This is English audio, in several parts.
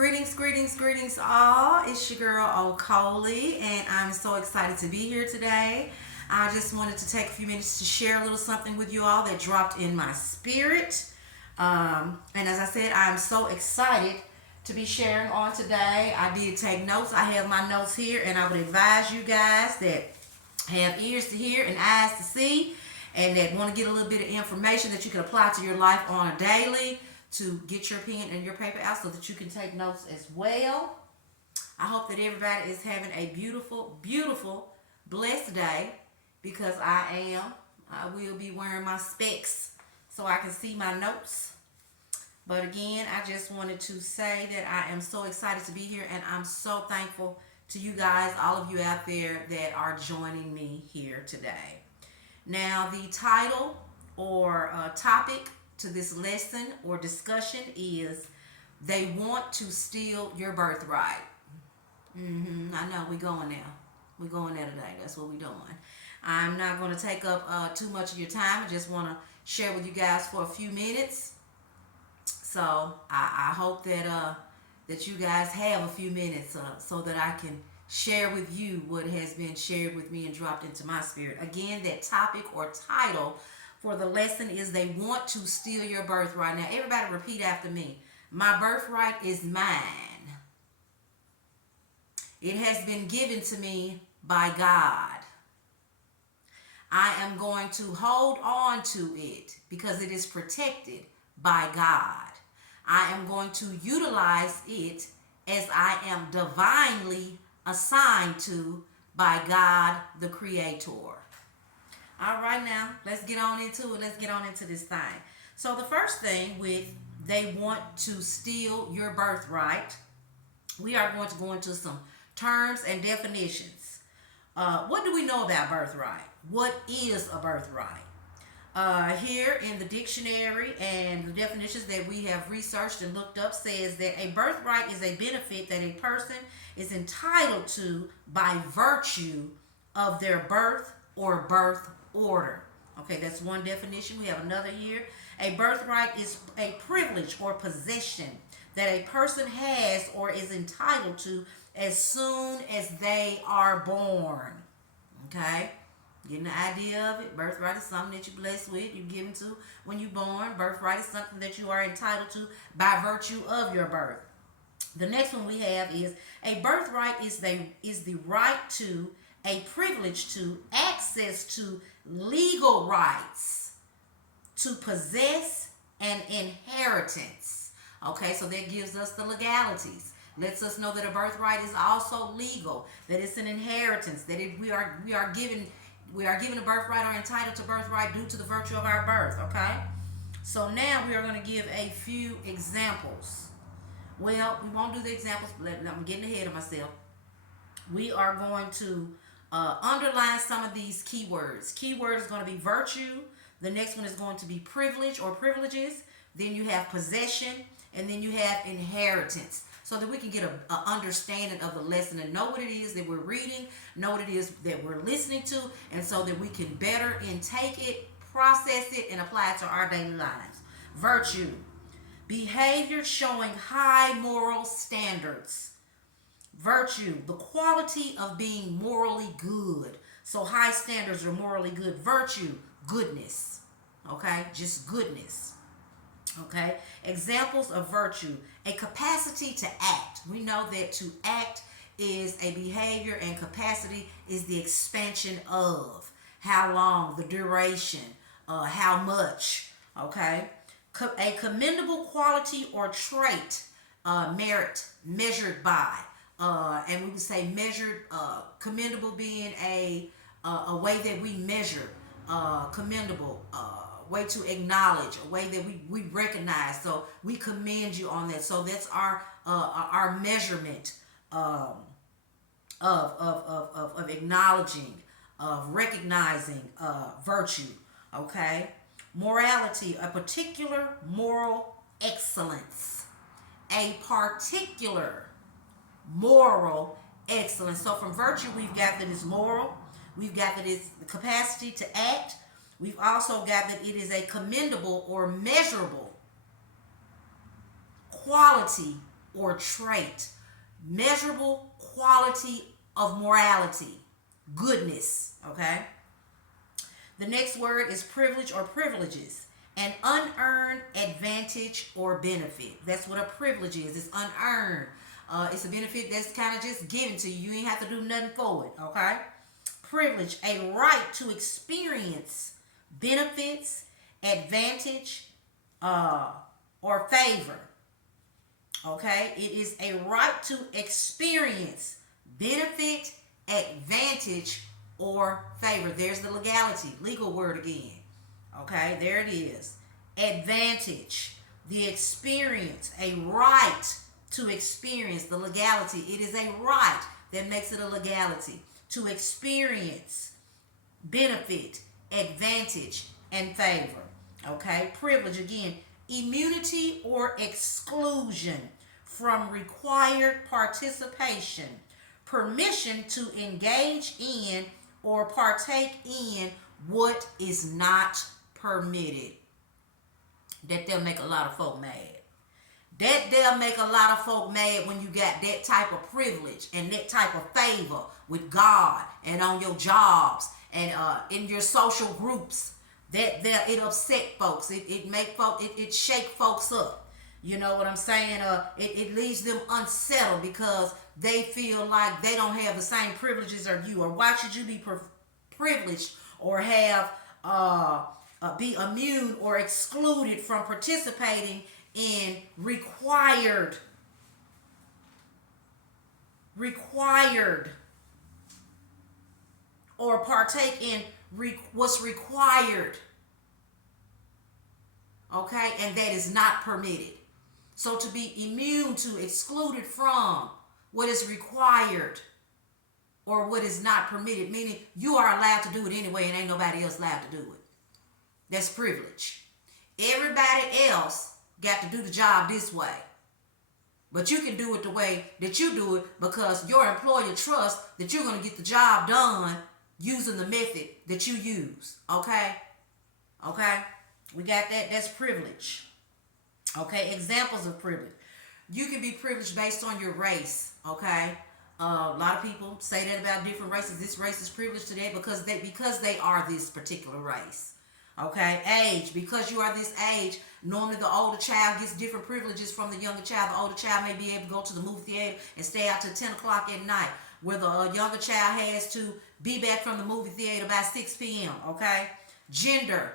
Greetings all. It's your girl Okolie, and I'm so excited to be here today. I just wanted to take a few minutes to share a little something with you all that dropped in my spirit. And as I said, I'm so excited to be sharing on today. I did take notes. I have my notes here, and I would advise you guys that have ears to hear and eyes to see, and that want to get a little bit of information that you can apply to your life on a daily, to get your pen and your paper out so that you can take notes as well. I hope that everybody is having a beautiful, blessed day, because I will be wearing my specs so I can see my notes. But again, I just wanted to say that I am so excited to be here, and I'm so thankful to you guys, all of you out there that are joining me here today. Now, the title or topic to this lesson or discussion is "They Want to Steal Your Birthright." I know we're going now. We're going there today. That's what we're doing. I'm not going to take up too much of your time. I just want to share with you guys for a few minutes. So I hope that you guys have a few minutes so that I can share with you what has been shared with me and dropped into my spirit. Again, that topic or title for the lesson is "They Want to Steal Your Birthright." Now, everybody repeat after me. My birthright is mine. It has been given to me by God. I am going to hold on to it because it is protected by God. I am going to utilize it as I am divinely assigned to by God the Creator. All right, now let's get on into it. Let's get on into this thing. So the first thing with "they want to steal your birthright," we are going to go into some terms and definitions. What do we know about birthright? What is a birthright? Here in the dictionary and the definitions that we have researched and looked up says that a birthright is a benefit that a person is entitled to by virtue of their birth or birth order. Okay, that's one definition. We have another here. A birthright is a privilege or possession that a person has or is entitled to as soon as they are born. Okay, getting the idea of it. Birthright is something that you're blessed with, you're given to when you're born. Birthright is something that you are entitled to by virtue of your birth. The next one we have is a birthright is the right to, a privilege to, access to legal rights, to possess an inheritance. Okay, so that gives us the legalities. Lets us know that a birthright is also legal, that it's an inheritance, that we are given a birthright or entitled to birthright due to the virtue of our birth. Okay, so now we are going to give a few examples. Well, we won't do the examples. I'm getting ahead of myself. We are going to underline some of these keywords. Keyword is going to be virtue. The next one is going to be privilege or privileges. Then you have possession, and then you have inheritance, so that we can get a understanding of the lesson and know what it is that we're reading, know what it is that we're listening to, and so that we can better intake it, process it, and apply it to our daily lives. Virtue, behavior showing high moral standards. Virtue, the quality of being morally good. So high standards are morally good. Virtue, goodness. Okay, just goodness. Okay, examples of virtue: a capacity to act. We know that to act is a behavior, and capacity is the expansion of. How long, the duration, how much. Okay, a commendable quality or trait, merit, measured by. And we would say measured, commendable being a way that we measure, commendable, way to acknowledge, a way that we recognize. So we commend you on that. So that's our measurement of acknowledging, of recognizing virtue. Okay, morality, a particular moral excellence, a particular moral excellence. So from virtue, we've got that it's moral. We've got that it's the capacity to act. We've also got that it is a commendable or measurable quality or trait, measurable quality of morality, goodness, okay? The next word is privilege or privileges, an unearned advantage or benefit. That's what a privilege is. It's unearned. It's a benefit that's kind of just given to you. You ain't have to do nothing for it, okay? Privilege, a right to experience benefits, advantage, or favor. Okay? It is a right to experience benefit, advantage, or favor. There's the legality, legal word again. Okay? There it is. Advantage, the experience, a right to experience, the legality. It is a right that makes it a legality. To experience benefit, advantage, and favor. Okay? Privilege, again, immunity or exclusion from required participation, permission to engage in or partake in what is not permitted. That they'll make a lot of folk mad. That they'll make a lot of folk mad when you got that type of privilege and that type of favor with God and on your jobs and in your social groups. That it upset folks. It make folks, it shake folks up. You know what I'm saying? It leaves them unsettled because they feel like they don't have the same privileges as you. Or why should you be privileged or have be immune or excluded from participating in required or partake in what's required, okay, and that is not permitted. So to be immune to, excluded from what is required or what is not permitted, meaning you are allowed to do it anyway and ain't nobody else allowed to do it. That's privilege. Everybody else got to do the job this way. But you can do it the way that you do it because your employer trusts that you're going to get the job done using the method that you use. Okay? Okay? We got that. That's privilege. Okay? Examples of privilege. You can be privileged based on your race. Okay? A lot of people say that about different races. This race is privileged today because they are this particular race. Okay, age, because you are this age, normally the older child gets different privileges from the younger child. The older child may be able to go to the movie theater and stay out till 10 o'clock at night, where the younger child has to be back from the movie theater by 6 p.m., okay? Gender,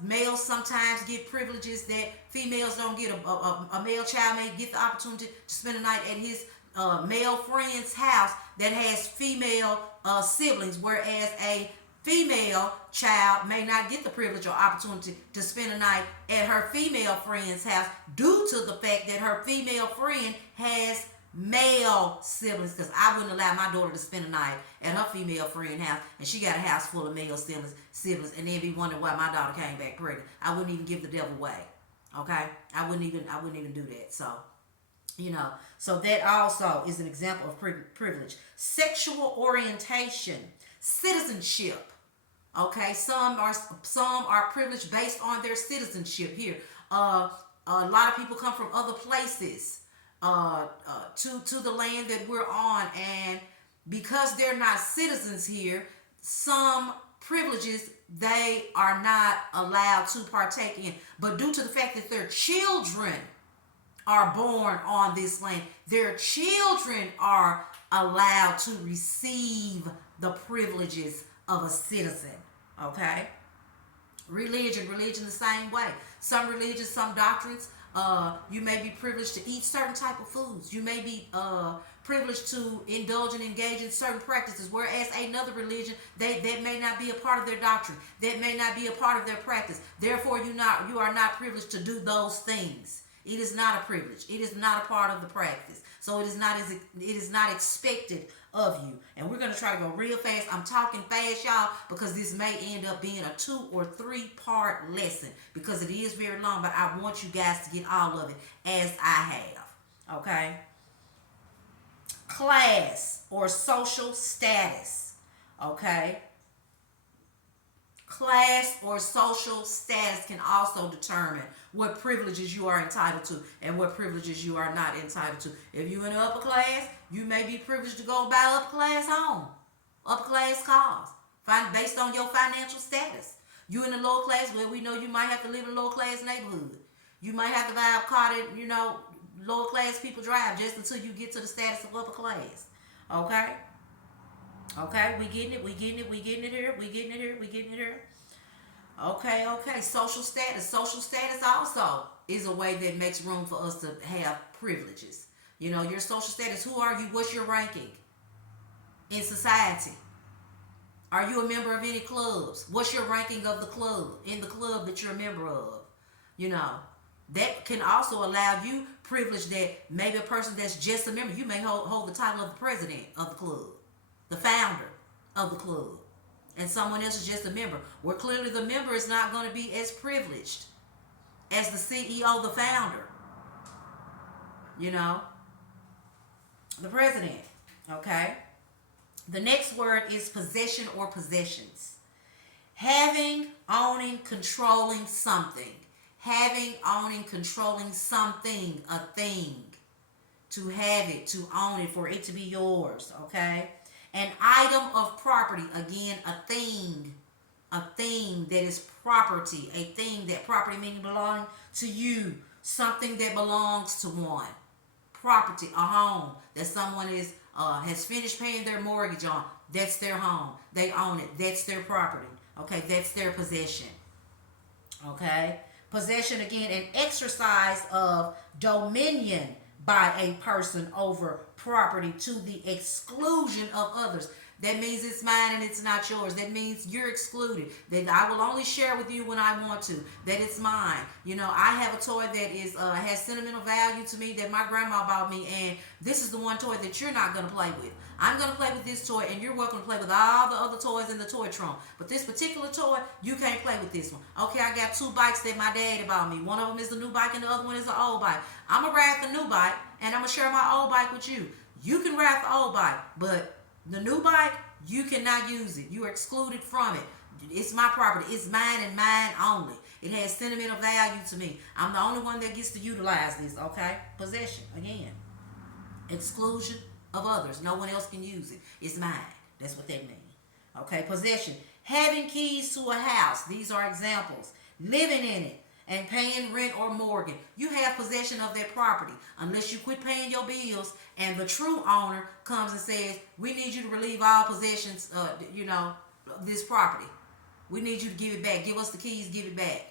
males sometimes get privileges that females don't get. A male child may get the opportunity to spend a night at his male friend's house that has female siblings, whereas a female child may not get the privilege or opportunity to spend a night at her female friend's house due to the fact that her female friend has male siblings. Because I wouldn't allow my daughter to spend a night at her female friend's house and she got a house full of male siblings and then be wondering why my daughter came back pregnant. I wouldn't even give the devil away. Okay? I wouldn't even do that. So, so that also is an example of privilege. Sexual orientation, citizenship. Okay, some are privileged based on their citizenship here. A lot of people come from other places to the land that we're on, and because they're not citizens here, some privileges they are not allowed to partake in. But due to the fact that their children are born on this land, their children are allowed to receive the privileges of a citizen. Okay? Religion the same way. Some religions, some doctrines, you may be privileged to eat certain type of foods. You may be privileged to indulge and engage in certain practices, whereas another religion, that may not be a part of their doctrine. That may not be a part of their practice. Therefore, you are not privileged to do those things. It is not a privilege. It is not a part of the practice. So it is not expected of you. And we're going to try to go real fast. I'm talking fast, y'all, because this may end up being a 2 or 3 part lesson because it is very long, but I want you guys to get all of it as I have. Okay? Class or social status. Okay? Class or social status can also determine what privileges you are entitled to and what privileges you are not entitled to. If you're in the upper class, you may be privileged to go buy upper class home, upper class cars, based on your financial status. You in the lower class, well, we know you might have to live in a lower class neighborhood. You might have to buy a car that, lower class people drive just until you get to the status of upper class. Okay? Okay, we getting it, we getting it, we getting it here, we getting it here, we getting it here. Okay, okay. Social status. Social status also is a way that makes room for us to have privileges. Your social status. Who are you? What's your ranking in society? Are you a member of any clubs? What's your ranking of the club, in the club that you're a member of? That can also allow you privilege that maybe a person that's just a member, you may hold the title of the president of the club, the founder of the club, and someone else is just a member. Where clearly the member is not going to be as privileged as the CEO, the founder, the president. Okay? The next word is possession or possessions. Having, owning, controlling something. Having, owning, controlling something, a thing. To have it, to own it, for it to be yours. Okay? An item of property, again, a thing that is property, a thing that property meaning belonging to you, something that belongs to one, property, a home that someone has finished paying their mortgage on, that's their home, they own it, that's their property, okay, that's their possession, okay. Possession, again, an exercise of dominion by a person over property to the exclusion of others. That means it's mine and it's not yours. That means you're excluded. That I will only share with you when I want to. That it's mine. I have a toy that has sentimental value to me that my grandma bought me, and this is the one toy that you're not going to play with. I'm going to play with this toy, and you're welcome to play with all the other toys in the toy trunk. But this particular toy, you can't play with this one. Okay, I got 2 bikes that my daddy bought me. One of them is the new bike, and the other one is the old bike. I'm going to ride the new bike, and I'm going to share my old bike with you. You can ride the old bike, but the new bike, you cannot use it. You are excluded from it. It's my property. It's mine and mine only. It has sentimental value to me. I'm the only one that gets to utilize this, okay? Possession, again. Exclusion of others. No one else can use it. It's mine. That's what that means. Okay, possession. Having keys to a house. These are examples. Living in it and paying rent or mortgage. You have possession of that property unless you quit paying your bills and the true owner comes and says, we need you to relieve all possessions, this property. We need you to give it back. Give us the keys, give it back.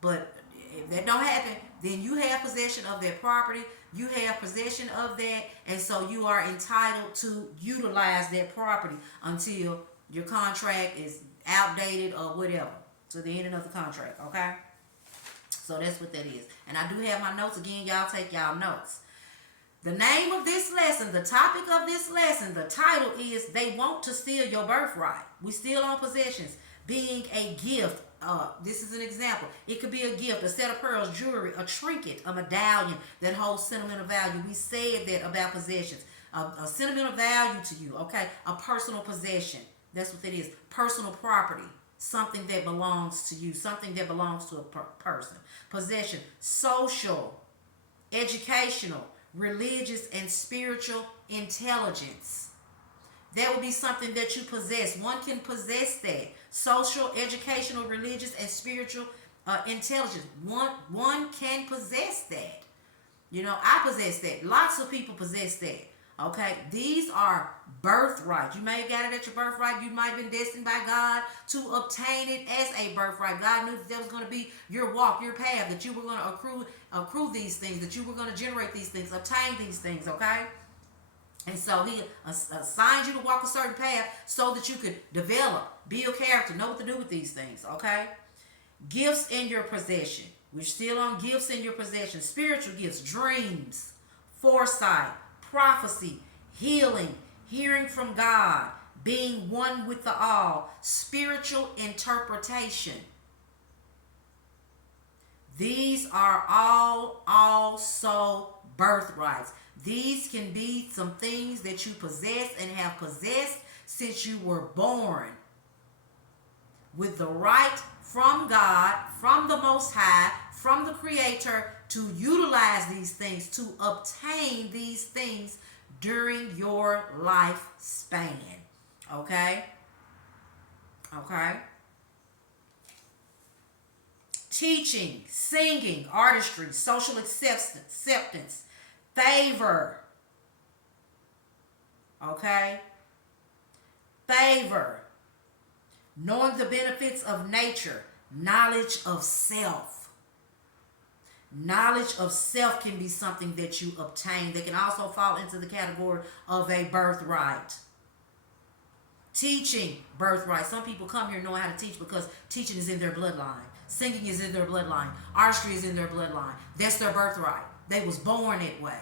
But if that don't happen, then you have possession of that property. You have possession of that, and so you are entitled to utilize that property until your contract is outdated or whatever. To the ending of the contract, okay? So that's what that is. And I do have my notes. Again, y'all take y'all notes. The name of this lesson, the topic of this lesson, the title is They Want to Steal Your Birthright. We still on possessions. Being a gift. This is an example. It could be a gift, a set of pearls, jewelry, a trinket, a medallion that holds sentimental value. We said that about possessions. A sentimental value to you, okay? A personal possession. That's what it is. Personal property. Something that belongs to you. Something that belongs to a person. Possession. Social. Educational. Religious and spiritual intelligence. That would be something that you possess. One can possess that. Social, educational, religious, and spiritual intelligence. One can possess that. I possess that. Lots of people possess that. Okay, these are birthrights. You may have got it at your birthright. You might have been destined by God to obtain it as a birthright. God knew that was going to be your walk, your path, that you were going to accrue these things, that you were going to generate these things, obtain these things, okay? And so he assigned you to walk a certain path so that you could develop, build character, know what to do with these things, okay? Gifts in your possession. We're still on gifts in your possession. Spiritual gifts, dreams, foresight, prophecy, healing, hearing from God, being one with the all, spiritual interpretation. These are all also birthrights. These can be some things that you possess and have possessed since you were born. with the right from God, from the Most High, from the Creator, to utilize these things, to obtain these things during your lifespan. Okay? Okay? Teaching, singing, artistry, social acceptance, favor. Okay? Favor. Knowing the benefits of nature, knowledge of self. Knowledge of self can be something that you obtain. They can also fall into the category of a birthright. Teaching, birthright. Some people come here knowing how to teach because teaching is in their bloodline. Singing is in their bloodline. Artistry is in their bloodline. That's their birthright. They was born that way.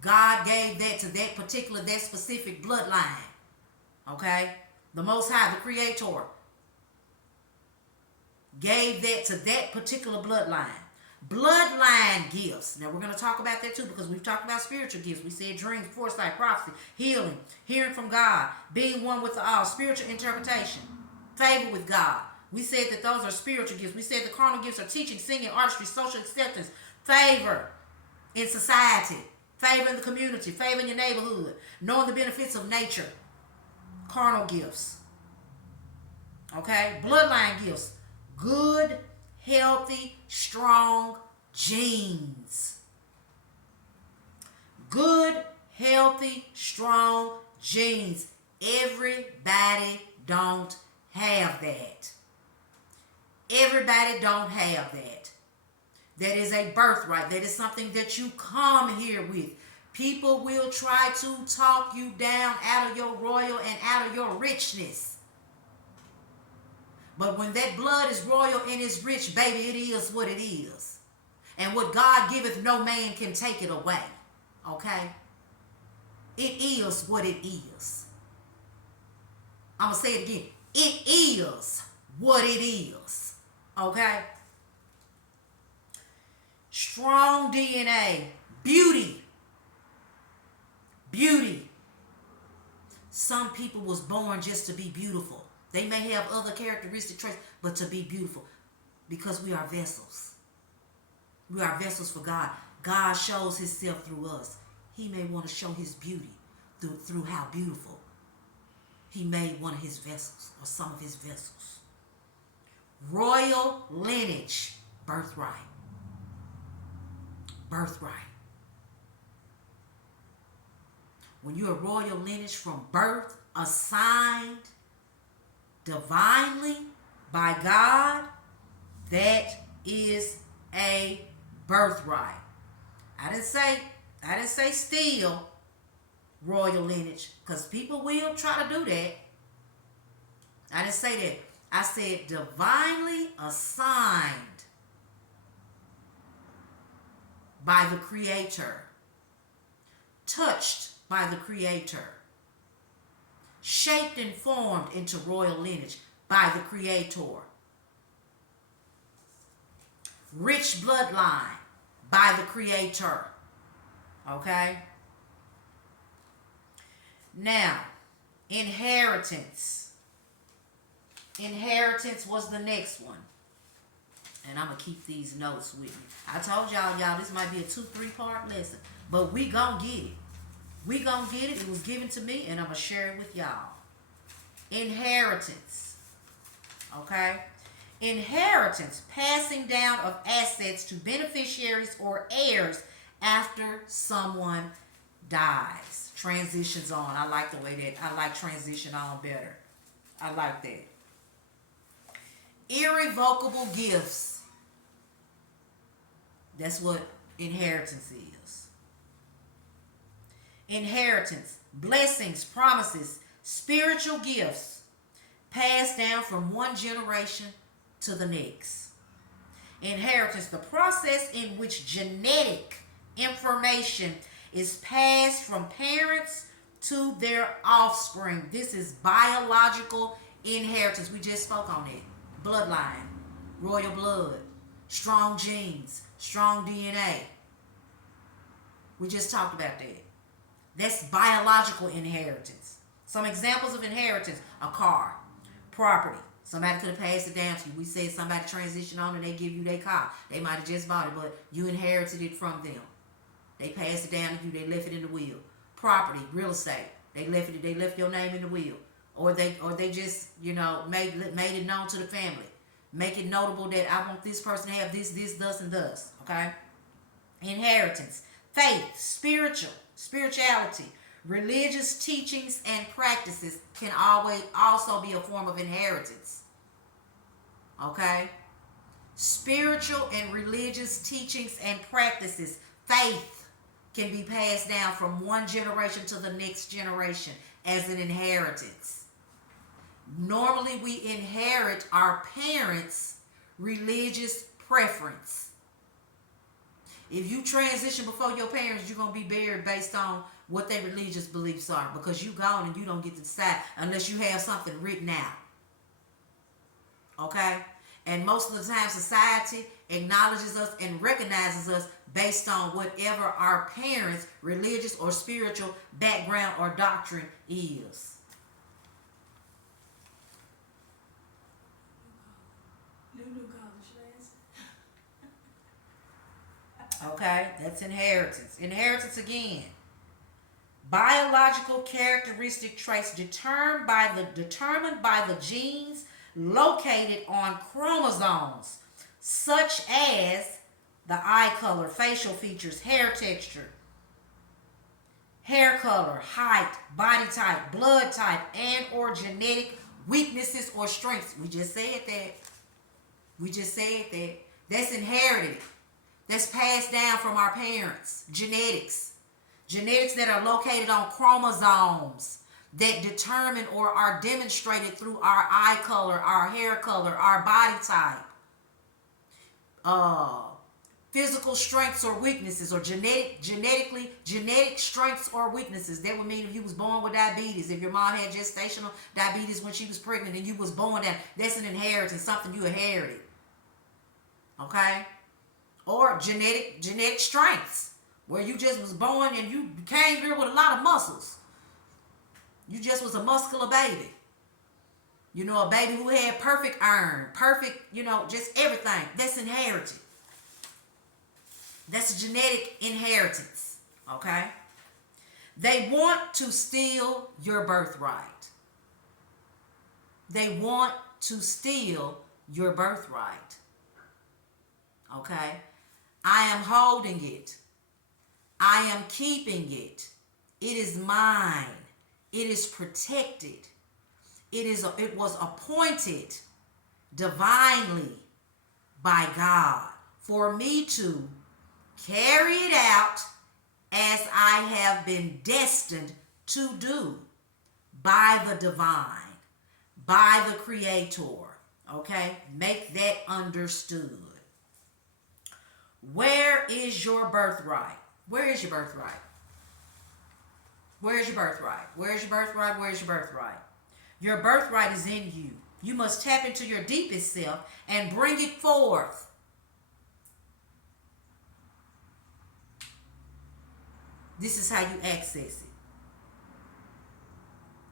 God gave that to that specific bloodline. Okay? The Most High, the Creator, gave that to that particular bloodline. Bloodline gifts. Now we're going to talk about that too, because we've talked about spiritual gifts. We said dreams, foresight, prophecy, healing, hearing from God, being one with the all, spiritual interpretation, favor with God. We said that those are spiritual gifts. We said the carnal gifts are teaching, singing, artistry, social acceptance, favor in society, favor in the community, favor in your neighborhood, knowing the benefits of nature, carnal gifts. Okay? Bloodline gifts. Good, healthy, strong genes. Good, healthy, strong genes. Everybody don't have that. Everybody don't have that. That is a birthright. That is something that you come here with. People will try to talk you down out of your royal and out of your richness. But when that blood is royal and is rich, baby, it is what it is. And what God giveth, no man can take it away. Okay? It is what it is. I'm going to say it again. It is what it is. Okay? Strong DNA. Beauty. Beauty. Some people was born just to be beautiful. They may have other characteristic traits, but to be beautiful. Because we are vessels. We are vessels for God. God shows himself through us. He may want to show his beauty through how beautiful he made one of his vessels, or some of his vessels. Royal lineage. Birthright. Birthright. When you're a royal lineage from birth, assigned divinely by God, that is a birthright. I didn't say steal royal lineage, because people will try to do that. I didn't say that. I said divinely assigned by the Creator, touched by the Creator, shaped and formed into royal lineage by the Creator, rich bloodline by the Creator. Okay? Now, inheritance. Inheritance was the next one. And I'm going to keep these notes with me. I told y'all, this might be a 2-3 part lesson. But we going to get it. We going to get it. It was given to me, and I'm going to share it with y'all. Inheritance. Okay? Inheritance. Passing down of assets to beneficiaries or heirs after someone dies. Transitions on. I like the way that. I like transition on better. I like that. Irrevocable gifts. That's what inheritance is. Inheritance, blessings, promises, spiritual gifts passed down from one generation to the next. Inheritance, the process in which genetic information is passed from parents to their offspring. This is biological inheritance. We just spoke on it. Bloodline, royal blood, strong genes, strong DNA. We just talked about that. That's biological inheritance. Some examples of inheritance: a car, property, Somebody could have passed it down to you. We said somebody transitioned on and they give you their car. They might have just bought it, but you inherited it from them. They passed it down to you. They left it in the will. Property, real estate. They left it. They left your name in the will, or they just made it known to the family. Make it notable that I want this person to have this, thus, and thus. Okay. Inheritance, faith, spirituality, religious teachings and practices can always also be a form of inheritance. Okay? Spiritual and religious teachings and practices, faith, can be passed down from one generation to the next generation as an inheritance. Normally, we inherit our parents' religious preference. If you transition before your parents, you're going to be buried based on what their religious beliefs are, because you gone and you don't get to decide unless you have something written out. Okay? And most of the time, society acknowledges us and recognizes us based on whatever our parents' religious or spiritual background or doctrine is. Okay, that's inheritance. Inheritance again. Biological characteristic traits determined by the genes located on chromosomes, such as the eye color, facial features, hair texture, hair color, height, body type, blood type, and or genetic weaknesses or strengths. We just said that. That's inherited. That's passed down from our parents. Genetics that are located on chromosomes that determine or are demonstrated through our eye color, our hair color, our body type, physical strengths or weaknesses, or genetic strengths or weaknesses. That would mean if you was born with diabetes, if your mom had gestational diabetes when she was pregnant and you was born that's an inheritance, something you inherited. Okay? Or genetic strengths, where you just was born and you came here with a lot of muscles. You just was a muscular baby. A baby who had perfect iron, perfect, just everything. That's inherited. That's genetic inheritance. Okay? They want to steal your birthright. They want to steal your birthright. Okay? I am holding it. I am keeping it. It is mine. It is protected. It was appointed divinely by God for me to carry it out as I have been destined to do by the divine, by the Creator. Okay? Make that understood. Where is your birthright? Where is your birthright? Where is your birthright? Where is your birthright? Where is your birthright? Your birthright is in you. You must tap into your deepest self and bring it forth. This is how you access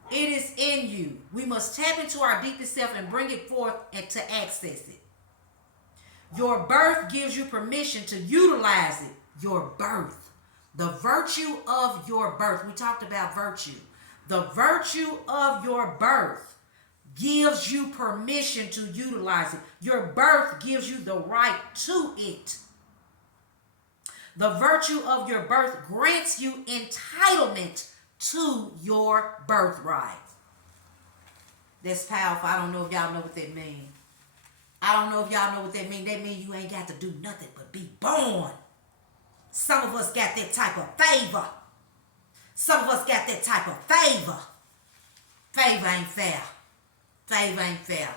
it. It is in you. We must tap into our deepest self and bring it forth and to access it. Your birth gives you permission to utilize it. Your birth. The virtue of your birth. We talked about virtue. The virtue of your birth gives you permission to utilize it. Your birth gives you the right to it. The virtue of your birth grants you entitlement to your birthright. That's powerful. I don't know if y'all know what that means. I don't know if y'all know what that means. That means you ain't got to do nothing but be born. Some of us got that type of favor. Some of us got that type of favor. Favor ain't fair. Favor ain't fair.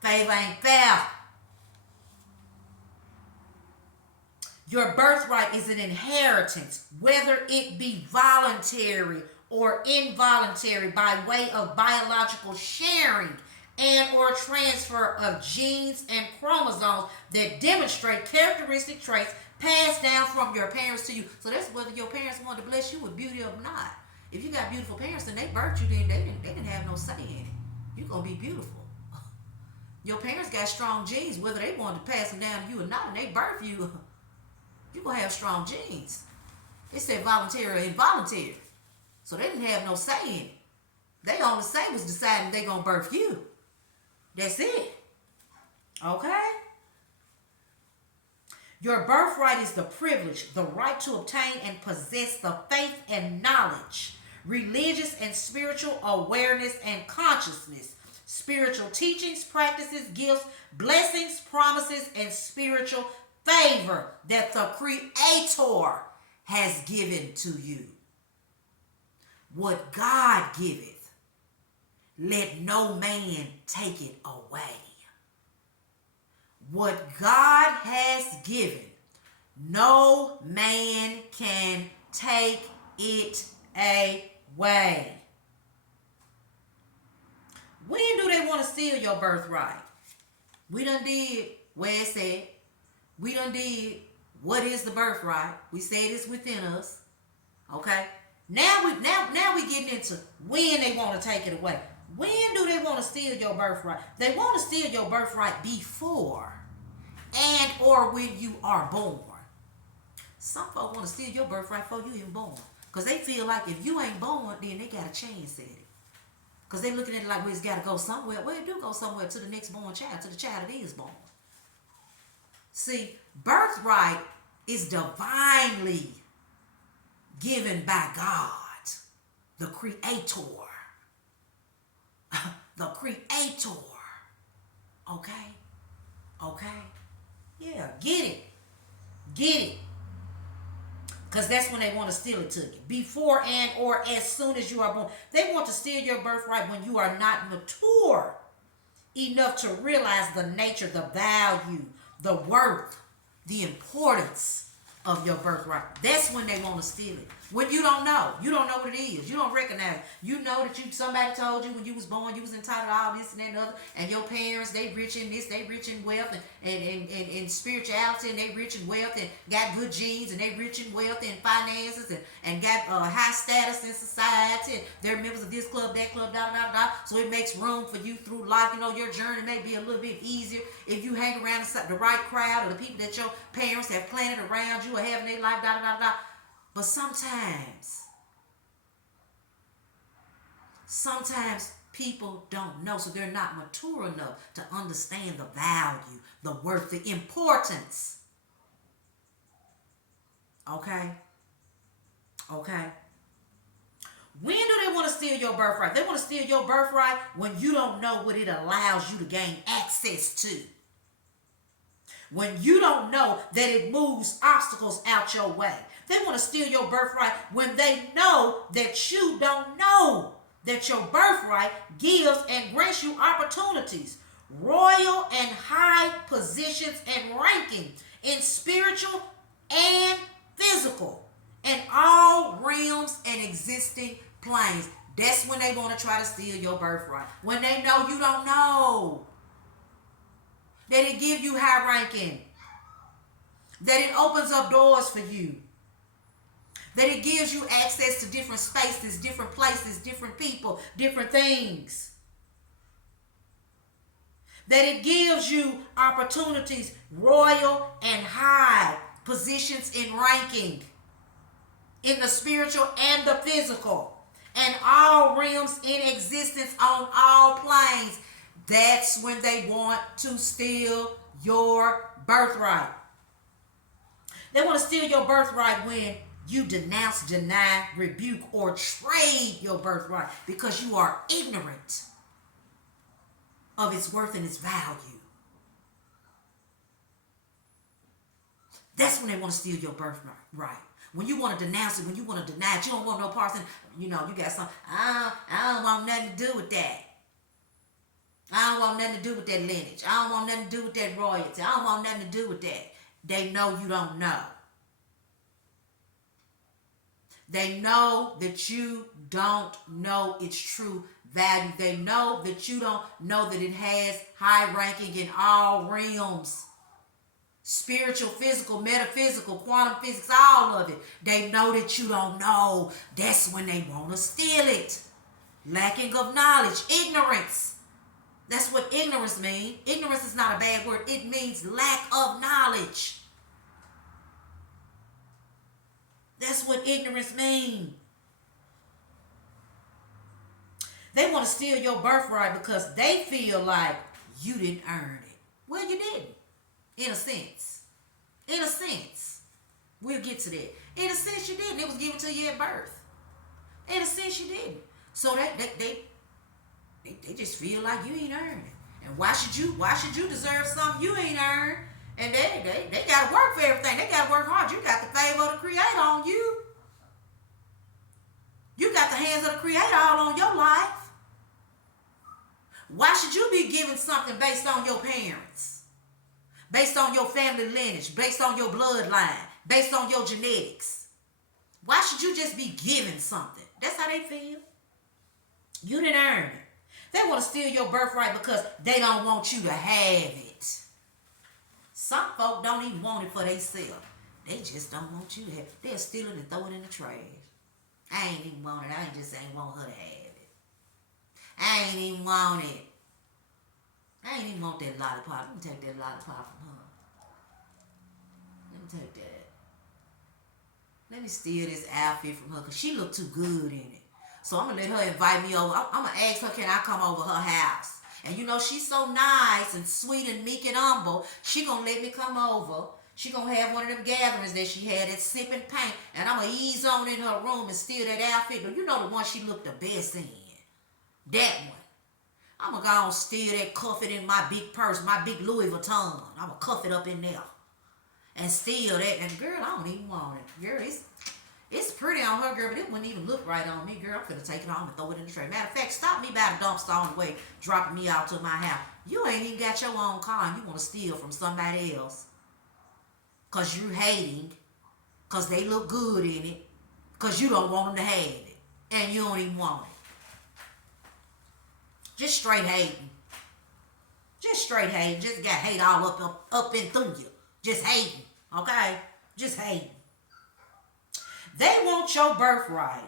Favor ain't fair. Your birthright is an inheritance, whether it be voluntary or involuntary, by way of biological sharing and or transfer of genes and chromosomes that demonstrate characteristic traits passed down from your parents to you. So that's whether your parents wanted to bless you with beauty or not. If you got beautiful parents and they birthed you, then they didn't have no say in it. You're going to be beautiful. Your parents got strong genes, whether they wanted to pass them down to you or not, and they birth you, you're going to have strong genes. It said voluntary or involuntary. So they didn't have no say in it. They only say was deciding they going to birth you. That's it. Okay? Your birthright is the privilege, the right to obtain and possess the faith and knowledge, religious and spiritual awareness and consciousness, spiritual teachings, practices, gifts, blessings, promises, and spiritual favor that the Creator has given to you. What God giveth, let no man take it away. What God has given, no man can take it away. When do they want to steal your birthright? We done did where it said. We done did what is the birthright. We said it's within us. Okay? Now we getting into when they want to take it away. When do they want to steal your birthright? They want to steal your birthright before and or when you are born. Some folks want to steal your birthright before you even born. Because they feel like if you ain't born, then they got a chance at it. Because they looking at it like, well, it's got to go somewhere. Well, it do go somewhere to the next born child, to the child that is born. See, birthright is divinely given by God, the Creator. The Creator. Okay? Okay? Yeah, get it. Get it. Because that's when they want to steal it to you. Before and or as soon as you are born. They want to steal your birthright when you are not mature enough to realize the nature, the value, the worth, the importance of your birthright. That's when they want to steal it. When you don't know. You don't know what it is. You don't recognize it. You know that somebody told you when you was born you was entitled to all this and that and other. And your parents, they rich in this, they rich in wealth and spirituality, and they rich in wealth and got good genes, and they rich in wealth and finances and got high status in society. And they're members of this club, that club, da da da. So it makes room for you through life. You know, your journey may be a little bit easier if you hang around the right crowd or the people that your parents have planted around you or having their life, da da da da. But sometimes people don't know, so they're not mature enough to understand the value, the worth, the importance. Okay? Okay? When do they want to steal your birthright? They want to steal your birthright when you don't know what it allows you to gain access to. When you don't know that it moves obstacles out your way. They want to steal your birthright when they know that you don't know that your birthright gives and grants you opportunities, royal and high positions and ranking in spiritual and physical, and all realms and existing planes. That's when they want to try to steal your birthright. When they know you don't know. That it give you high ranking. That it opens up doors for you. That it gives you access to different spaces, different places, different people, different things. That it gives you opportunities, royal and high positions in ranking, in the spiritual and the physical, and all realms in existence on all planes. That's when they want to steal your birthright. They want to steal your birthright when you denounce, deny, rebuke, or trade your birthright because you are ignorant of its worth and its value. That's when they want to steal your birthright. When you want to denounce it, when you want to deny it, you don't want no parts in it. You know, you got some, I don't want nothing to do with that. I don't want nothing to do with that lineage. I don't want nothing to do with that royalty. I don't want nothing to do with that. They know you don't know. They know that you don't know its true value. They know that you don't know that it has high ranking in all realms. Spiritual, physical, metaphysical, quantum physics, all of it. They know that you don't know. That's when they want to steal it. Lacking of knowledge, ignorance. That's what ignorance means. Ignorance is not a bad word. It means lack of knowledge. That's what ignorance means. They want to steal your birthright because they feel like you didn't earn it. Well, you didn't. In a sense. In a sense. We'll get to that. In a sense, you didn't. It was given to you at birth. In a sense, you didn't. So they just feel like you ain't earned it. And why should you deserve something you ain't earned? And they gotta work for everything. They gotta work hard. You got the favor of the Creator on you. You got the hands of the Creator all on your life. Why should you be given something based on your parents? Based on your family lineage, based on your bloodline, based on your genetics? Why should you just be given something? That's how they feel. You didn't earn it. They want to steal your birthright because they don't want you to have it. Some folk don't even want it for themselves. They just don't want you to have it. They'll steal it and throw it in the trash. I ain't even want it. I ain't want her to have it. I ain't even want it. I ain't even want that lollipop. Let me take that lollipop from her. Let me take that. Let me steal this outfit from her because she look too good in it. So I'm going to let her invite me over. I'm going to ask her, can I come over her house? And you know, she's so nice and sweet and meek and humble. She going to let me come over. She going to have one of them gatherings that she had at Sipping Paint. And I'm going to ease on in her room and steal that outfit. But you know the one she looked the best in. That one. I'm going to go and steal that, cuff it in my big purse, my big Louis Vuitton. I'm going to cuff it up in there. And steal that. And girl, I don't even want it. Girl, it's pretty on her, girl, but it wouldn't even look right on me, girl. I'm finna take it home and throw it in the trash. Matter of fact, stop me by the dumpster on the way, dropping me out to my house. You ain't even got your own car and you want to steal from somebody else. Because you're hating. Because they look good in it. Because you don't want them to have it. And you don't even want it. Just straight hating. Just straight hating. Just got hate all up and through you. Just hating. Okay? Just hating. They want your birthright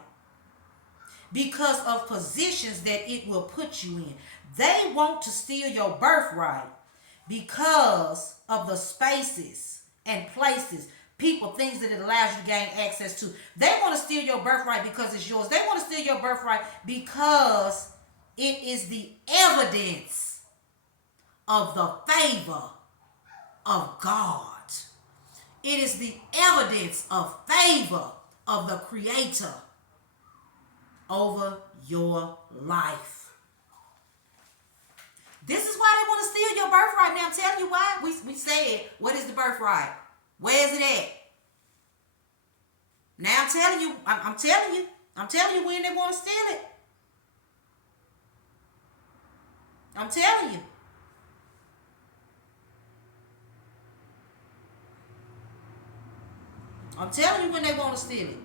because of positions that it will put you in. They want to steal your birthright because of the spaces and places, people, things that it allows you to gain access to. They want to steal your birthright because it's yours. They want to steal your birthright because it is the evidence of the favor of God. It is the evidence of favor of the Creator over your life. This is why they want to steal your birthright. Now I'm telling you why. We said, what is the birthright? Where is it at? Now I'm telling you when they want to steal it. I'm telling you. I'm telling you when they want to steal it.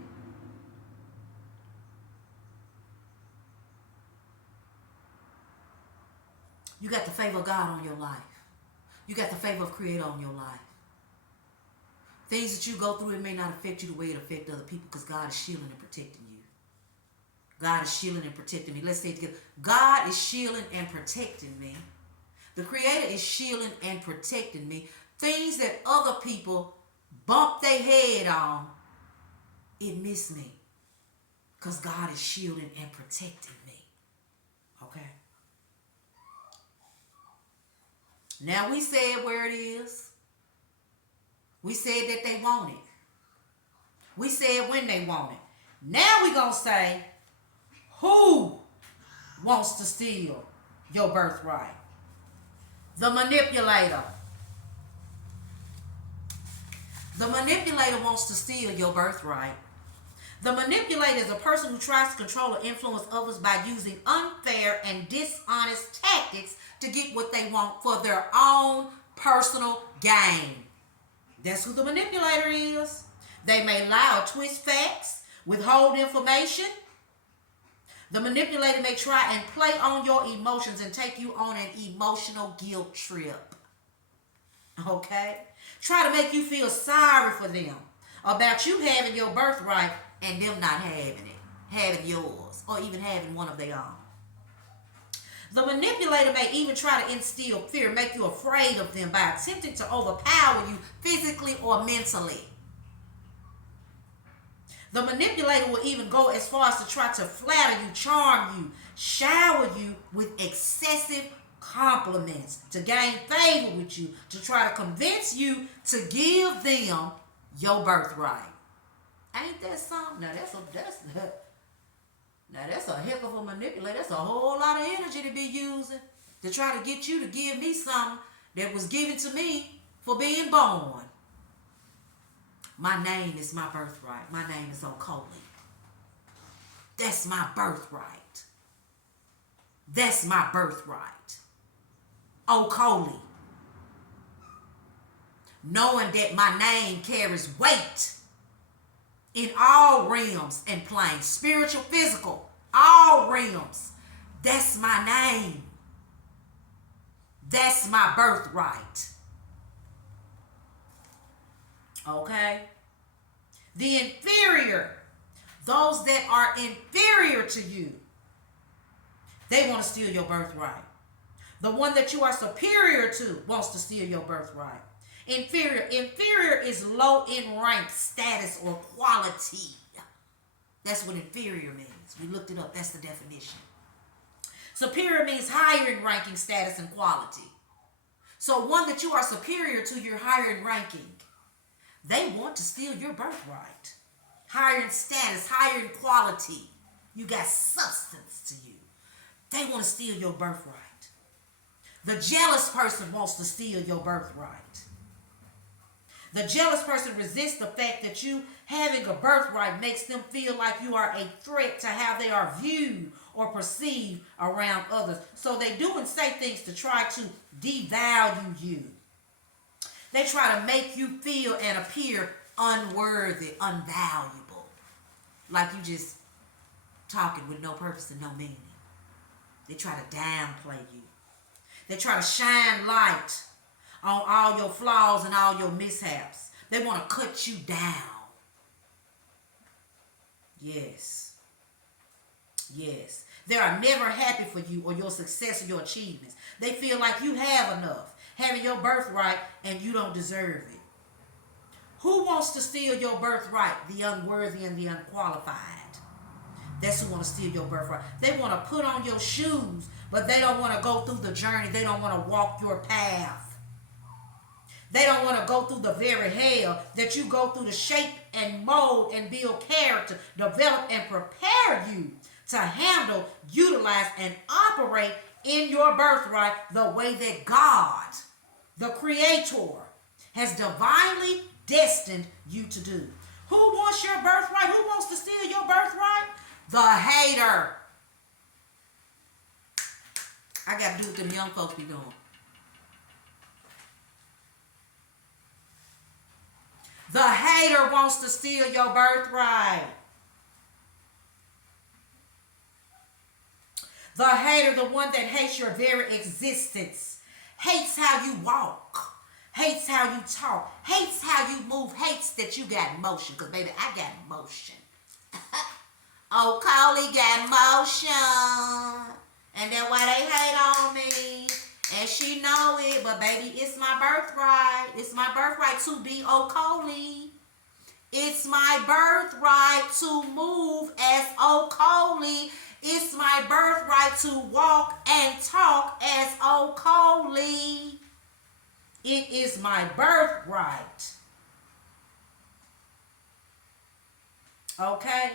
You got the favor of God on your life. You got the favor of Creator on your life. Things that you go through, it may not affect you the way it affects other people because God is shielding and protecting you. God is shielding and protecting me. Let's say it together. God is shielding and protecting me. The Creator is shielding and protecting me. Things that other people bump their head on, it missed me. Because God is shielding and protecting me. Okay? Now we said where it is. We said that they want it. We said when they want it. Now we're going to say who wants to steal your birthright. The manipulator. The manipulator wants to steal your birthright. The manipulator is a person who tries to control or influence others by using unfair and dishonest tactics to get what they want for their own personal gain. That's who the manipulator is. They may lie or twist facts, withhold information. The manipulator may try and play on your emotions and take you on an emotional guilt trip. Okay? Try to make you feel sorry for them about you having your birthright and them not having it, having yours, or even having one of their own. The manipulator may even try to instill fear, make you afraid of them by attempting to overpower you physically or mentally. The manipulator will even go as far as to try to flatter you, charm you, shower you with excessive compliments, to gain favor with you, to try to convince you to give them your birthright. Ain't that something? Now that's a heck of a manipulator. That's a whole lot of energy to be using to try to get you to give me something that was given to me for being born. My name is my birthright. My name is Okoli. That's my birthright. That's my birthright. Okoli. Knowing that my name carries weight in all realms and planes, spiritual, physical, all realms. That's my name. That's my birthright. Okay? The inferior, those that are inferior to you, they want to steal your birthright. The one that you are superior to wants to steal your birthright. Inferior is low in rank, status, or quality. That's what inferior means. We looked it up. That's the definition. Superior means higher in ranking, status, and quality. So one that you are superior to, you're higher in ranking. They want to steal your birthright. Higher in status, higher in quality. You got substance to you. They want to steal your birthright. The jealous person wants to steal your birthright. The jealous person resists the fact that you having a birthright makes them feel like you are a threat to how they are viewed or perceived around others. So they do and say things to try to devalue you. They try to make you feel and appear unworthy, unvaluable. Like you just talking with no purpose and no meaning. They try to downplay you. They try to shine light on all your flaws and all your mishaps. They want to cut you down. Yes. Yes. They are never happy for you or your success or your achievements. They feel like you have enough, having your birthright, and you don't deserve it. Who wants to steal your birthright? The unworthy and the unqualified. That's who want to steal your birthright. They want to put on your shoes, but they don't want to go through the journey. They don't want to walk your path. They don't want to go through the very hell that you go through to shape and mold and build character, develop and prepare you to handle, utilize, and operate in your birthright the way that God, the Creator, has divinely destined you to do. Who wants your birthright? Who wants to steal your birthright? The hater. I got to do what them young folks be doing. The hater wants to steal your birthright. The hater, the one that hates your very existence, hates how you walk, hates how you talk, hates how you move, hates that you got motion. Because, baby, I got motion. Oh, Coley got motion. And that's why they hate on me. And she know it, but baby, it's my birthright. It's my birthright to be Okoli. It's my birthright to move as Okoli. It's my birthright to walk and talk as Okoli. It is my birthright. Okay?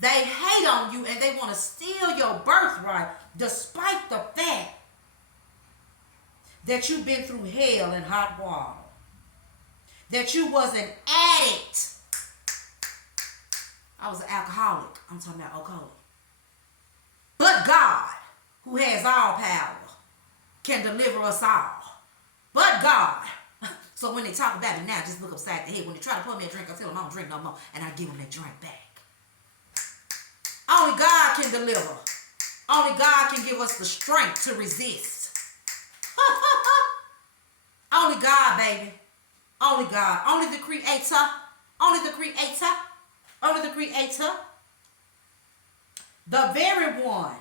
They hate on you and they want to steal your birthright despite the fact that you've been through hell and hot water. That you was an addict. I was an alcoholic. I'm talking about Okoli. But God, who has all power, can deliver us all. But God. So when they talk about it now, just look upside the head. When they try to pour me a drink, I tell them I don't drink no more. And I give them their drink back. Only God can deliver. Only God can give us the strength to resist. Only God, baby. Only God. Only the Creator. Only the Creator. Only the Creator. The very one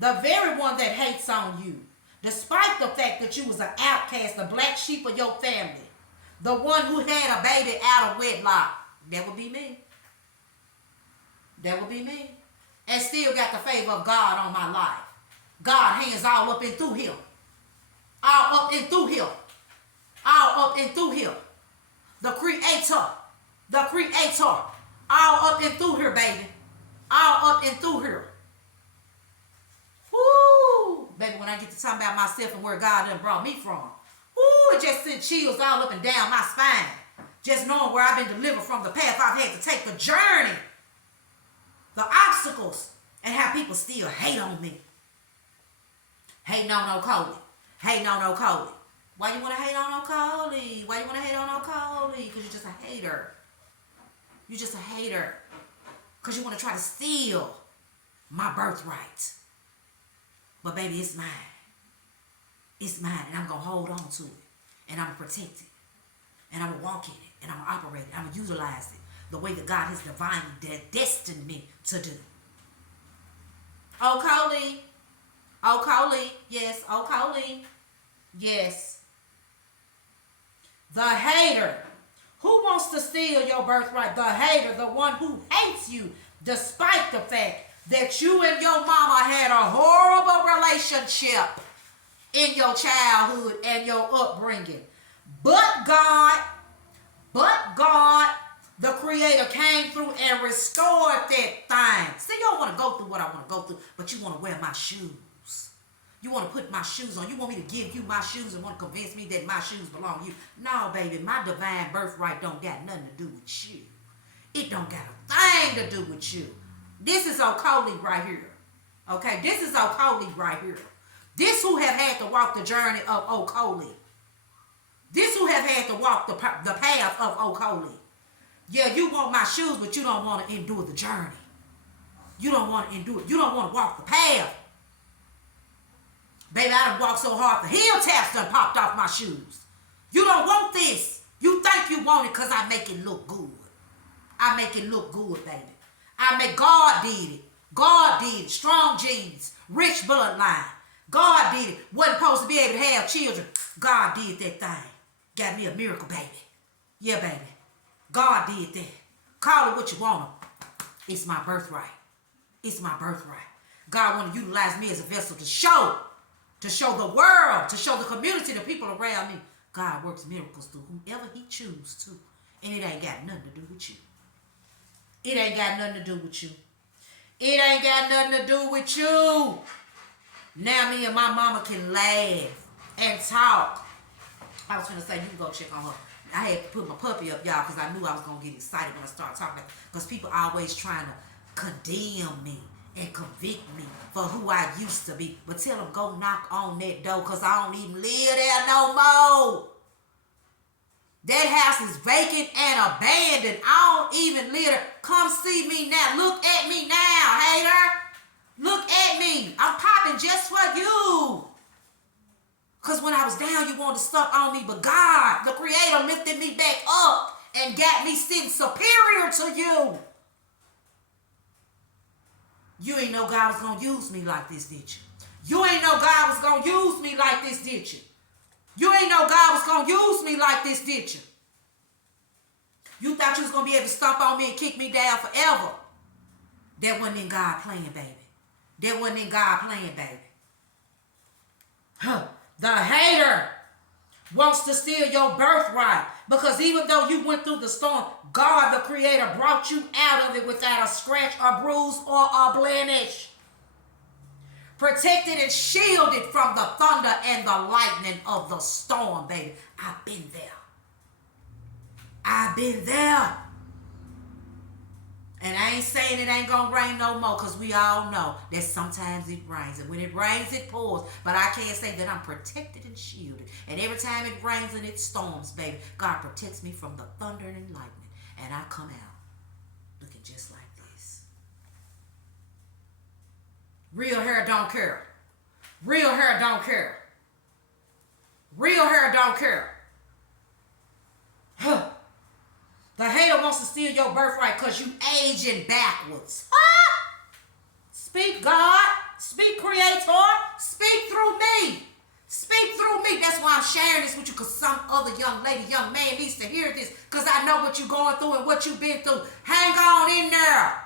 The very one that hates on you, despite the fact that you was an outcast, the black sheep of your family, the one who had a baby out of wedlock, that would be me. That would be me. And still got the favor of God on my life. God hands all up and through him. All up and through him. All up and through him. The creator. The creator. All up and through here, baby. All up and through here. Woo! Baby, when I get to talking about myself and where God done brought me from, woo, it just sent chills all up and down my spine. Just knowing where I've been delivered from, the path I've had to take, the journey, the obstacles, and how people still hate on me. Hating on Okolie. Hating on Okolie. Why you want to hate on Okolie? Why you want to hate on Okolie? Because you're just a hater. You're just a hater. Because you want to try to steal my birthright. But baby, it's mine. It's mine, and I'm going to hold on to it. And I'm going to protect it. And I'm going to walk in it. And I'm going to operate it. I'm going to utilize it the way that God has divinely destined me to do. Okolie. Okolie. Yes, Okolie. Yes. The hater. Who wants to steal your birthright? The hater, the one who hates you despite the fact that you and your mama had a horrible relationship in your childhood and your upbringing. But God, the creator came through and restored that thing. See, you don't want to go through what I want to go through, but you want to wear my shoes. You want to put my shoes on. You want me to give you my shoes and want to convince me that my shoes belong to you. No, baby, my divine birthright don't got nothing to do with you. It don't got a thing to do with you. This is Okolie right here. Okay, this is Okolie right here. This who have had to walk the journey of Okolie. This who have had to walk the path of Okolie. Yeah, you want my shoes, but you don't want to endure the journey. You don't want to endure it. You don't want to walk the path. Baby, I done walked so hard, the heel taps done popped off my shoes. You don't want this. You think you want it because I make it look good. I make it look good, baby. God did it. God did it. Strong genes. Rich bloodline. God did it. Wasn't supposed to be able to have children. God did that thing. Got me a miracle baby. Yeah, baby. God did that. Call it what you want. It's my birthright. It's my birthright. God want to utilize me as a vessel to show the world, to show the community, the people around me. God works miracles through whomever he chooses to. And it ain't got nothing to do with you. It ain't got nothing to do with you. It ain't got nothing to do with you. Now me and my mama can laugh and talk. I was going to say, you can go check on her. I had to put my puppy up, y'all, because I knew I was going to get excited when I started talking. Because people always trying to condemn me and convict me for who I used to be. But tell them, go knock on that door, because I don't even live there no more. That house is vacant and abandoned. I don't even live there. Come see me now. Look at me now, hater. Look at me. I'm popping just for you. Because when I was down, you wanted to stuff on me. But God, the creator, lifted me back up and got me sitting superior to you. You ain't know God was going to use me like this, did you? You ain't know God was going to use me like this, did you? You ain't know God was going to use me like this, did you? You thought you was going to be able to stomp on me and kick me down forever. That wasn't in God playing, baby. That wasn't in God playing, baby. The hater wants to steal your birthright, because even though you went through the storm, God, the creator, brought you out of it without a scratch, a bruise, or a blemish. Protected and shielded from the thunder and the lightning of the storm, baby. I've been there. I've been there. And I ain't saying it ain't gonna rain no more, because we all know that sometimes it rains. And when it rains, it pours. But I can't say that I'm protected and shielded. And every time it rains and it storms, baby, God protects me from the thunder and lightning. And I come out looking just like this. Real hair don't care. Real hair don't care. Real hair don't care. Huh. The hater wants to steal your birthright because you aging backwards. Ah! Speak, God. Speak, Creator. Speak through me. Speak through me. That's why I'm sharing this with you, because some other young lady, young man needs to hear this, because I know what you're going through and what you've been through. Hang on in there.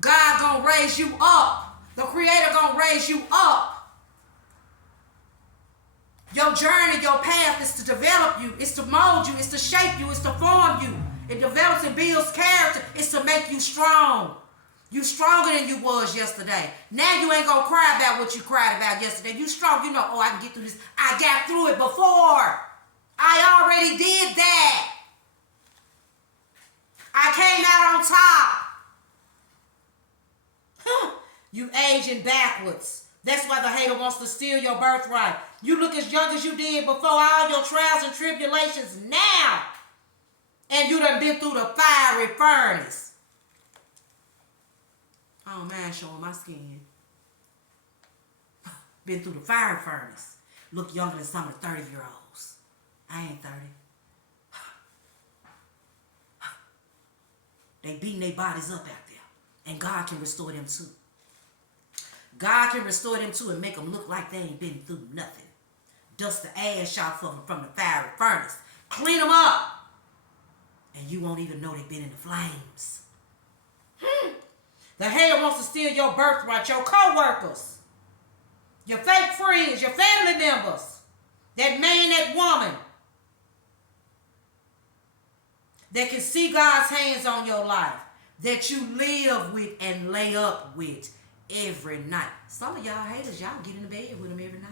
God gonna raise you up. The Creator gonna raise you up. Your journey, your path is to develop you. It's to mold you. It's to shape you. It's to form you. It develops and builds character. It's to make you strong. You stronger than you was yesterday. Now you ain't gonna cry about what you cried about yesterday. You strong. You know, oh, I can get through this. I got through it before. I already did that. I came out on top. You aging backwards. That's why the hater wants to steal your birthright. You look as young as you did before all your trials and tribulations now. And you done been through the fiery furnace. Oh man, showing my skin. Been through the fiery furnace. Look younger than some of the 30-year-olds. I ain't 30. They beating their bodies up out there. And God can restore them too. God can restore them too and make them look like they ain't been through nothing. Dust the ash off of them from the fiery furnace. Clean them up. And you won't even know they've been in the flames. The hater wants to steal your birthright, your co-workers, your fake friends, your family members, that man, that woman that can see God's hands on your life, that you live with and lay up with every night. Some of y'all haters, y'all get in the bed with them every night.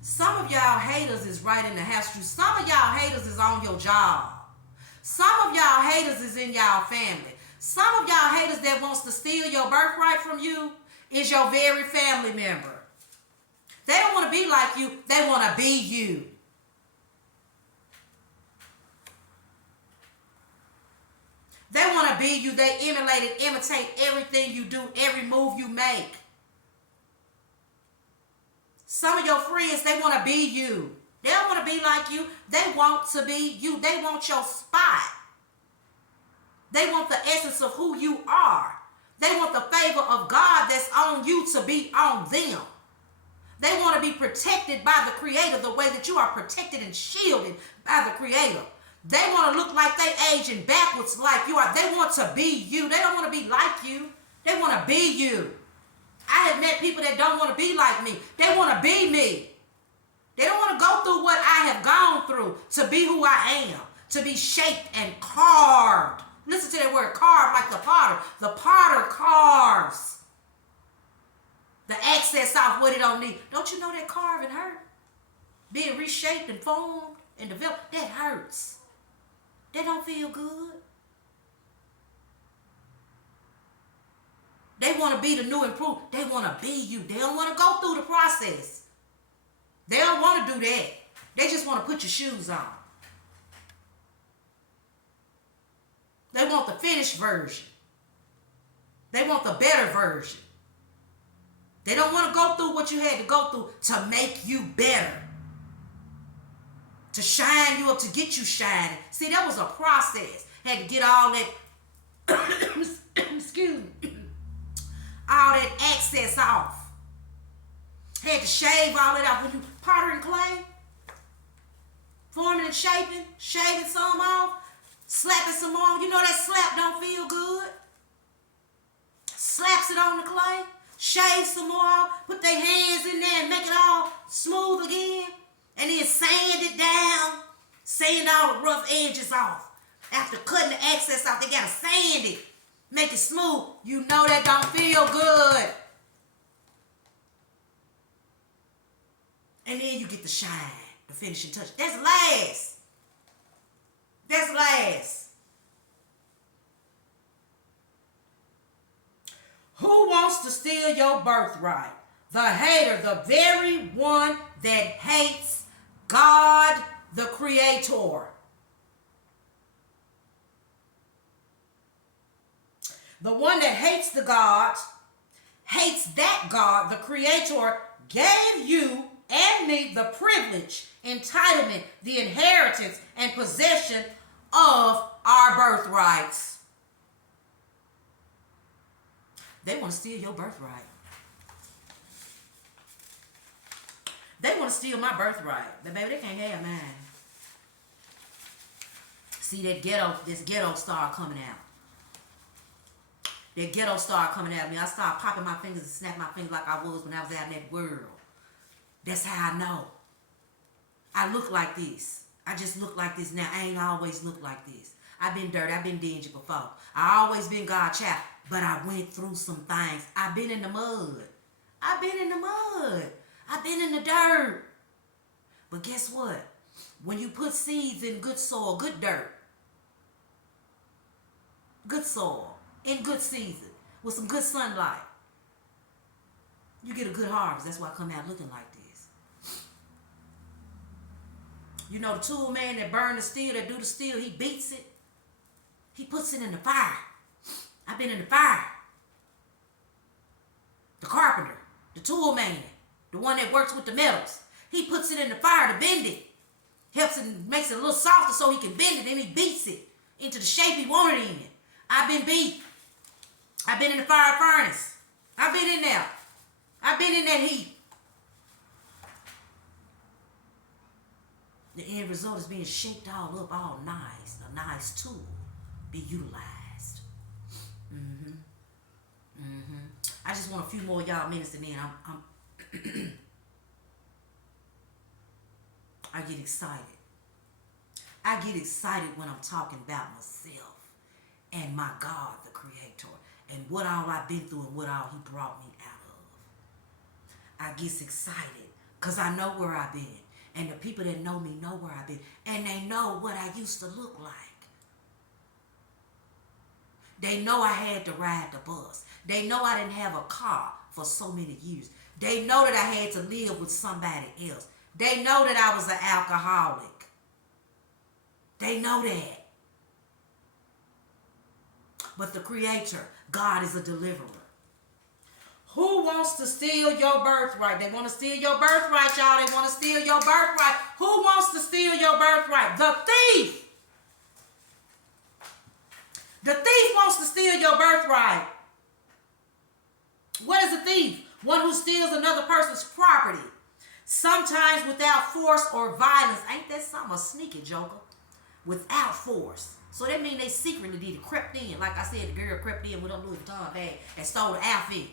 Some of y'all haters is right in the house. Some of y'all haters is on your job. Some of y'all haters is in y'all family. Some of y'all haters that wants to steal your birthright from you is your very family member. They don't want to be like you. They want to be you. They want to be you. They emulate and imitate everything you do, every move you make. Some of your friends, they want to be you. They don't want to be like you. They want to be you. They want your spot. They want the essence of who you are. They want the favor of God that's on you to be on them. They want to be protected by the Creator the way that you are protected and shielded by the Creator. They want to look like they aging backwards like you are. They want to be you. They don't want to be like you. They want to be you. I have met people that don't want to be like me. They want to be me. They don't want to go through what I have gone through to be who I am, to be shaped and carved. Listen to that word, carved, like the potter. The potter carves the excess off what it don't need. Don't you know that carving hurt? Being reshaped and formed and developed, that hurts. That don't feel good. They want to be the new improved. They want to be you. They don't want to go through the process. They don't want to do that. They just want to put your shoes on. They want the finished version. They want the better version. They don't want to go through what you had to go through to make you better. To shine you up, to get you shining. See, that was a process. Had to get all that, excuse me, all that excess off. Had to shave all that off. When you pottering clay, forming and shaping, shaving some off, slapping some more. You know that slap don't feel good. Slaps it on the clay, shave some more off, put their hands in there and make it all smooth again. And then sand it down, sand all the rough edges off. After cutting the excess off, they gotta sand it, make it smooth. You know that don't feel good. And then you get the shine, the finishing touch. That's last. That's last. Who wants to steal your birthright? The hater, the very one that hates God, the Creator. The one that hates the God, hates that God, the Creator, gave you and me the privilege, entitlement, the inheritance, and possession of our birthrights. They want to steal your birthright. steal my birthright. But baby, they can't have mine. See this ghetto star coming out. That ghetto star coming at me. I start popping my fingers and snapping my fingers like I was when I was out in that world. That's how I know. I look like this. I just look like this now. I ain't always looked like this. I've been dirty. I've been dingy before. I always been God's child. But I went through some things. I've been in the mud. I've been in the mud. I've been in the dirt. But guess what? When you put seeds in good soil, good dirt, good soil, in good season, with some good sunlight, you get a good harvest. That's why I come out looking like this. You know the tool man that burn the steel, that do the steel, he beats it. He puts it in the fire. I've been in the fire. The carpenter, the tool man, the one that works with the metals, he puts it in the fire to bend it. Helps it, makes it a little softer so he can bend it, and he beats it into the shape he wanted it in. I've been beat. I've been in the fire furnace. I've been in there. I've been in that heat. The end result is being shaped all up, all nice. A nice tool. Be utilized. I just want a few more y'all minutes and then I'm I get excited. I get excited when I'm talking about myself and my God, the Creator, and what all I've been through and what all He brought me out of. I get excited because I know where I've been. And the people that know me know where I've been. And they know what I used to look like. They know I had to ride the bus. They know I didn't have a car for so many years. They know that I had to live with somebody else. They know that I was an alcoholic. They know that. But the Creator, God, is a deliverer. Who wants to steal your birthright? They want to steal your birthright, y'all. They want to steal your birthright. Who wants to steal your birthright? The thief. The thief wants to steal your birthright. What is a thief? One who steals another person's property, sometimes without force or violence. Ain't that something? A sneaky joker. Without force. So that means they secretly did it, crept in. Like I said, the girl crept in with a Louis Vuitton bag and stole the outfit.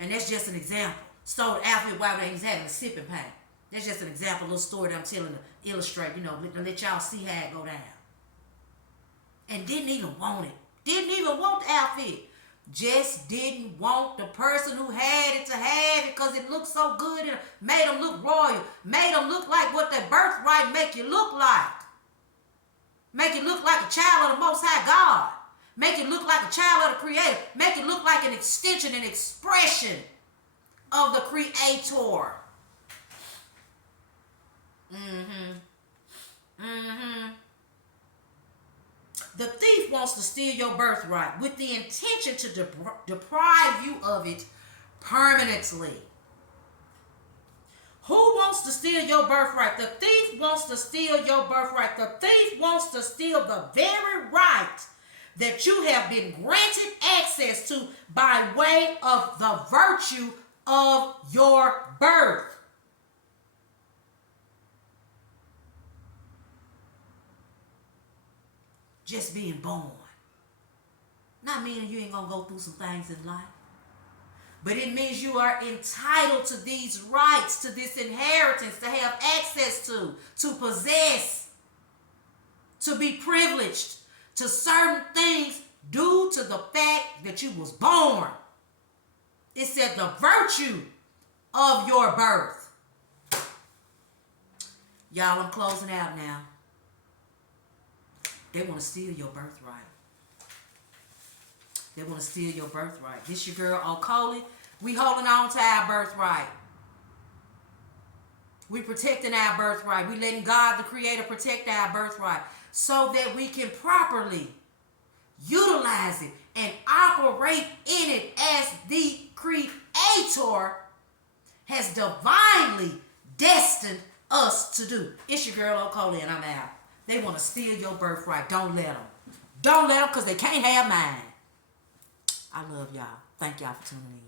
And that's just an example. Stole the outfit while they was having a sipping pain. That's just an example, a little story that I'm telling to illustrate, to let y'all see how it go down. And didn't even want it. Didn't even want the outfit. Just didn't want the person who had it to have it because it looked so good and made them look royal. Made them look like what their birthright make you look like. Make it look like a child of the Most High God. Make it look like a child of the Creator. Make it look like an extension, an expression of the Creator. The thief wants to steal your birthright with the intention to deprive you of it permanently. Who wants to steal your birthright? The thief wants to steal your birthright. The thief wants to steal the very right that you have been granted access to by way of the virtue of your birth. Just being born. Not meaning you ain't gonna go through some things in life. But it means you are entitled to these rights, to this inheritance, to have access to possess, to be privileged to certain things due to the fact that you was born. It said the virtue of your birth. Y'all, I'm closing out now. They want to steal your birthright. They want to steal your birthright. This your girl, O'Coley. We holding on to our birthright. We protecting our birthright. We letting God, the Creator, protect our birthright so that we can properly utilize it and operate in it as the Creator has divinely destined us to do. It's your girl, O'Coley, and I'm out. They want to steal your birthright. Don't let them. Don't let them because they can't have mine. I love y'all. Thank y'all for tuning in.